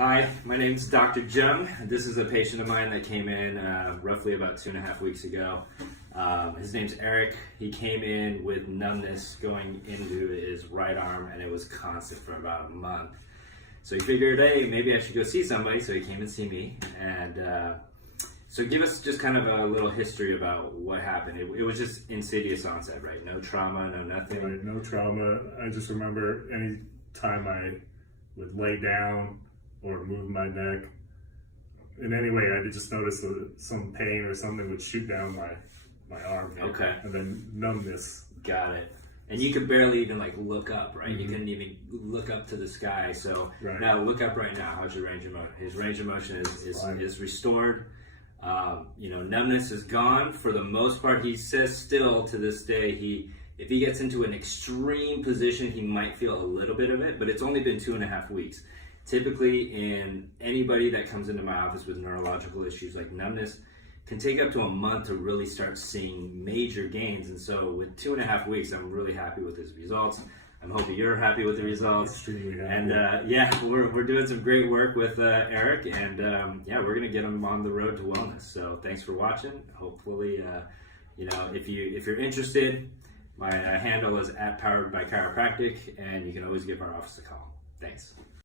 Hi, my name is Dr. Jung. This is a patient of mine that came in roughly about 2.5 weeks ago. His name's Eric. He came in with numbness going into his right arm, and it was constant for about a month. So he figured, hey, maybe I should go see somebody, so he came and see me. And so give us just kind of a little history about what happened. It was just insidious onset, right? No trauma, no nothing. Right, no trauma. I just remember any time I would lay down or move my neck in any way, I just noticed some pain or something would shoot down my arm here. Okay. And then numbness. Got it. And you could barely even like look up, right? Mm-hmm. You couldn't even look up to the sky. So right. Now look up right now. How's your range of motion? His range of motion is restored. Numbness is gone for the most part. He says still to this day, if he gets into an extreme position, he might feel a little bit of it, but it's only been 2.5 weeks. Typically, in anybody that comes into my office with neurological issues like numbness, can take up to a month to really start seeing major gains. And so with 2.5 weeks, I'm really happy with his results. I'm hoping you're happy with the results. Extremely happy. And we're doing some great work with Eric, and we're gonna get him on the road to wellness. So thanks for watching. Hopefully, if you're interested, my handle is @poweredbychiropractic, and you can always give our office a call. Thanks.